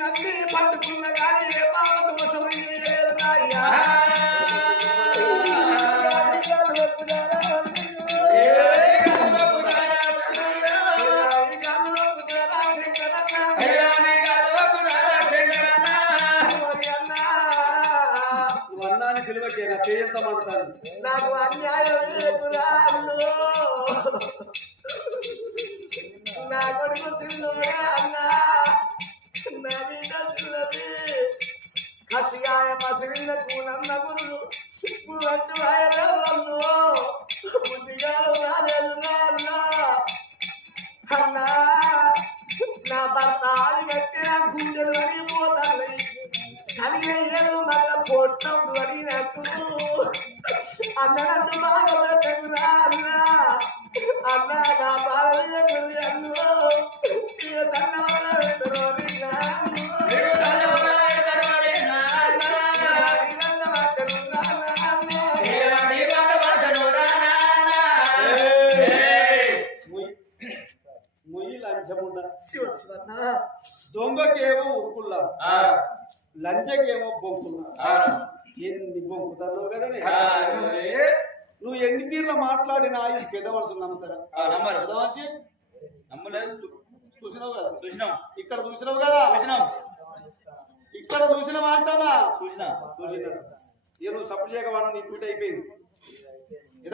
నమ్మి పట్టుకున్న కానీ ఏ పాప దోషం లేదు నాయ్యా నాకు అన్యాయం లేకురాళ్ళు నా కొడుకు తిన్నోడే అన్నా నా బిడ్డ తిన్నది కసిగాయ మసిళ్ళకు నన్న గురుడు పట్టు ఆయన వాళ్ళు బుద్ధిగా రాలేదు అన్నా అన్నా నా భర్త ఆది కట్టి నా గుండెలు అడిగిపోతాయి కలిగే ఏదో మళ్ళా పొట్టం అడిగినట్టు అన్నట్టు బాగా అన్నా అన్నా నా బాగా అన్ను తన దొంగకేమో ఉరుకుల్లా లంచకేమో బొంకుల్లా ఎన్ని బొంకుతావు కదా నువ్వు ఎన్ని తీర్ల మాట్లాడినా ఈ పెద్ద మనుషులు నమ్ముతారా పెద్ద మనిషి నమ్మలేదు చూసినావు కదా చూసినాం ఇక్కడ చూసినావు కదా చూసినాం ఇక్కడ చూసినావా అంటానా చూసినా ఇక నువ్వు సప్పు చేయక వాడు నీ ట్వీట్ అయిపోయింది